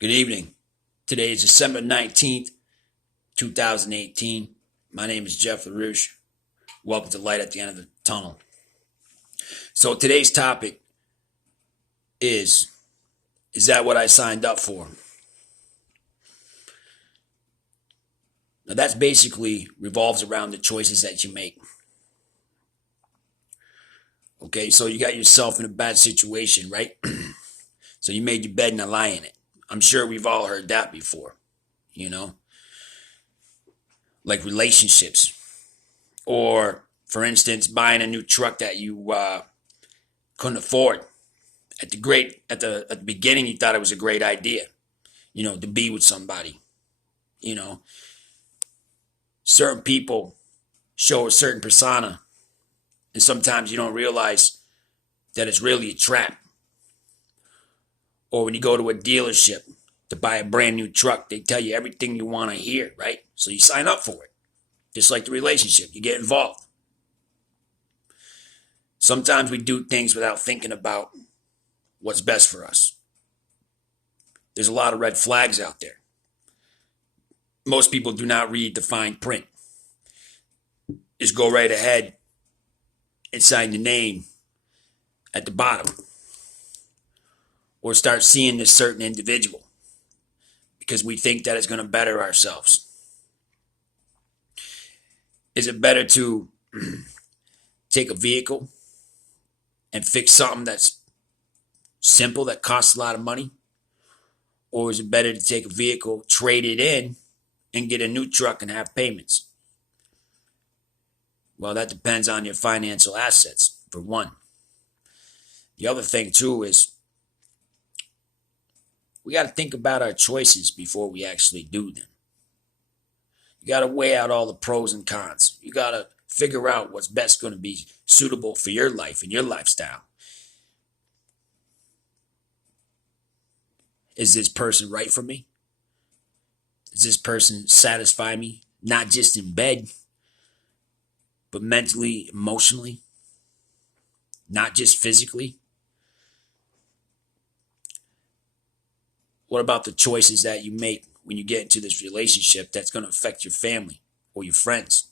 Good evening. Today is December 19th, 2018. My name is Jeff LaRouche. Welcome to Light at the End of the Tunnel. So today's topic is that what I signed up for? Now that's basically revolves around the choices that you make. Okay, so you got yourself in a bad situation, right? So you made your bed and a lie in it. I'm sure we've all heard that before, you know, like relationships, or for instance, buying a new truck that you couldn't afford. At the beginning, you thought it was a great idea, to be with somebody. You know, certain people show a certain persona, and sometimes you don't realize that it's really a trap. Or when you go to a dealership to buy a brand new truck, they tell you everything you want to hear, right? So you sign up for it. Just like the relationship, you get involved. Sometimes we do things without thinking about what's best for us. There's a lot of red flags out there. Most people do not read the fine print. Just go right ahead and sign the name at the bottom. Or start seeing this certain individual because we think that it's going to better ourselves. Is it better to take a vehicle and fix something that's simple that costs a lot of money? Or is it better to take a vehicle, trade it in, and get a new truck and have payments? Well, that depends on your financial assets, for one. The other thing, too, is we got to think about our choices before we actually do them. You got to weigh out all the pros and cons. You got to figure out what's best going to be suitable for your life and your lifestyle. Is this person right for me? Does this person satisfy me? Not just in bed, but mentally, emotionally, not just physically. What about the choices that you make when you get into this relationship that's going to affect your family or your friends?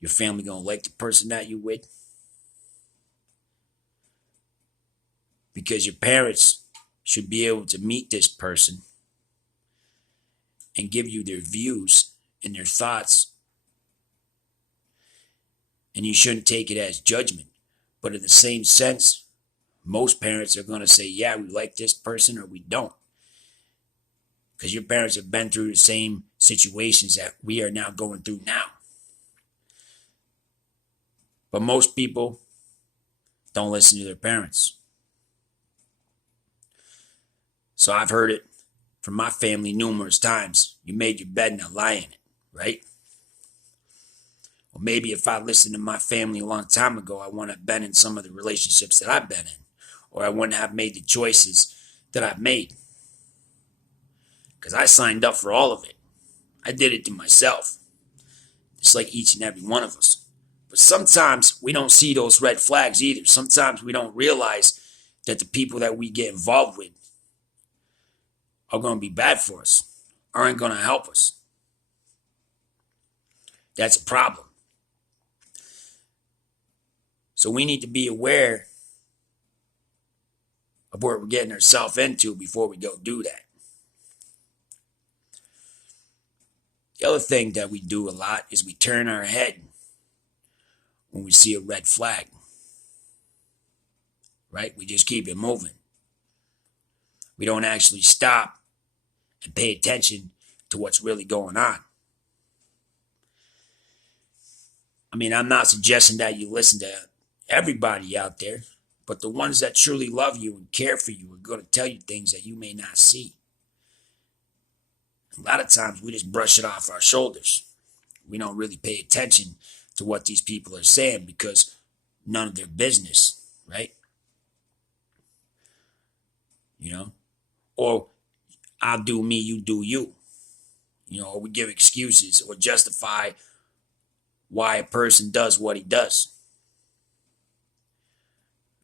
Your family going to like the person that you with? Because your parents should be able to meet this person and give you their views and their thoughts. And you shouldn't take it as judgment. But in the same sense, most parents are going to say, yeah, we like this person or we don't. Because your parents have been through the same situations that we are now going through now. But most people don't listen to their parents. So I've heard it from my family numerous times. You made your bed and a lie in it, right? Or maybe if I listened to my family a long time ago, I wouldn't have been in some of the relationships that I've been in. Or I wouldn't have made the choices that I've made. Because I signed up for all of it. I did it to myself. Just like each and every one of us. But sometimes we don't see those red flags either. Sometimes we don't realize that the people that we get involved with are going to be bad for us, aren't going to help us. That's a problem. So we need to be aware of what we're getting ourselves into before we go do that. The other thing that we do a lot is we turn our head when we see a red flag. Right? We just keep it moving. We don't actually stop and pay attention to what's really going on. I mean, I'm not suggesting that you listen to everybody out there, but the ones that truly love you and care for you are going to tell you things that you may not see. A lot of times we just brush it off our shoulders. We don't really pay attention to what these people are saying because none of their business, right? Or I'll do me, you do you. Or we give excuses or justify why a person does what he does.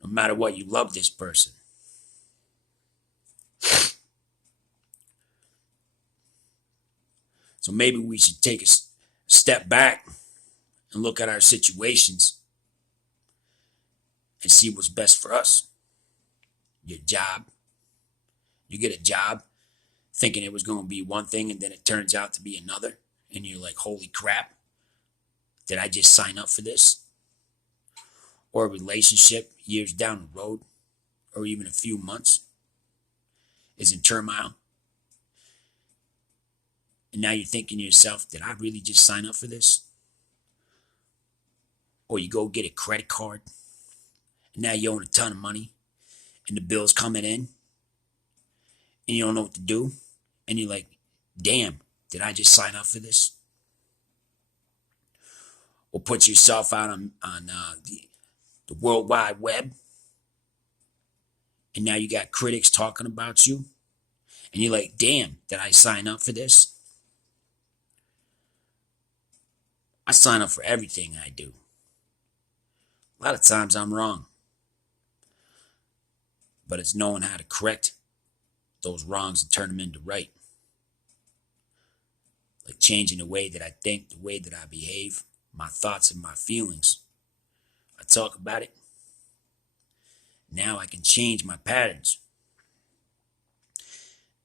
No matter what, you love this person. So maybe we should take a step back and look at our situations and see what's best for us. Your job. You get a job thinking it was going to be one thing and then it turns out to be another. And you're like, holy crap, did I just sign up for this? Or a relationship years down the road, or even a few months, is in turmoil. And now you're thinking to yourself, did I really just sign up for this? Or you go get a credit card, and now you own a ton of money, and the bill's coming in, and you don't know what to do, and you're like, damn, did I just sign up for this? Or put yourself out on the World Wide Web, and now you got critics talking about you, and you're like, damn, did I sign up for this? I sign up for everything I do. A lot of times I'm wrong. But it's knowing how to correct those wrongs and turn them into right. Like changing the way that I think, the way that I behave, my thoughts and my feelings. I talk about it. Now I can change my patterns.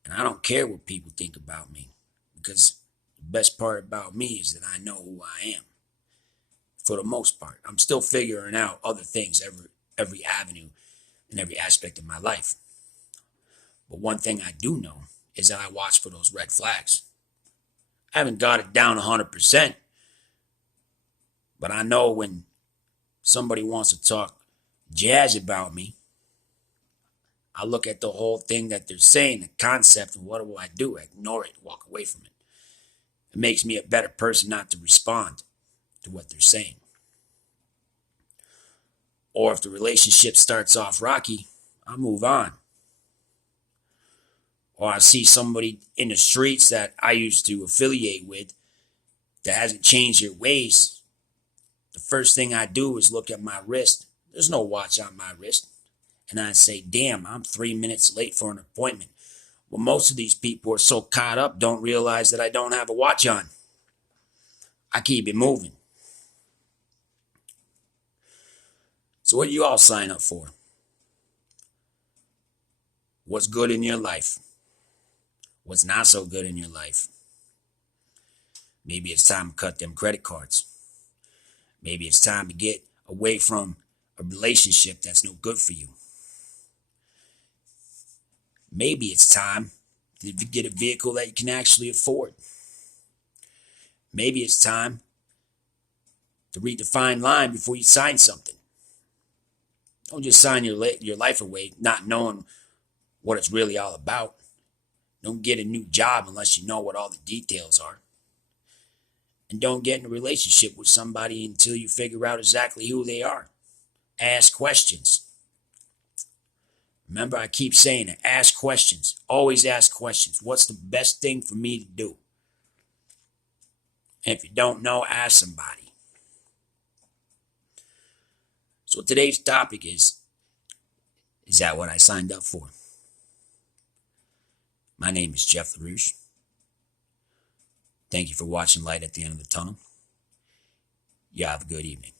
And I don't care what people think about me, because the best part about me is that I know who I am. For the most part, I'm still figuring out other things every avenue and every aspect of my life. But one thing I do know is that I watch for those red flags. I haven't got it down 100%, but I know when somebody wants to talk jazz about me, I look at the whole thing that they're saying, the concept, and what do? I ignore it, walk away from it. It makes me a better person not to respond to what they're saying. Or if the relationship starts off rocky, I move on. Or I see somebody in the streets that I used to affiliate with that hasn't changed their ways. The first thing I do is look at my wrist. There's no watch on my wrist. And I say, damn, I'm 3 minutes late for an appointment. Well, most of these people are so caught up, don't realize that I don't have a watch on. I keep it moving. So what do you all sign up for? What's good in your life? What's not so good in your life? Maybe it's time to cut them credit cards. Maybe it's time to get away from a relationship that's no good for you. Maybe it's time to get a vehicle that you can actually afford. Maybe it's time to read the fine line before you sign something. Don't just sign your life away not knowing what it's really all about. Don't get a new job unless you know what all the details are. And don't get in a relationship with somebody until you figure out exactly who they are. Ask questions. Remember, I keep saying it. Ask questions. Always ask questions. What's the best thing for me to do? And if you don't know, ask somebody. So today's topic is that what I signed up for? My name is Jeff LaRouche. Thank you for watching Light at the End of the Tunnel. You have a good evening.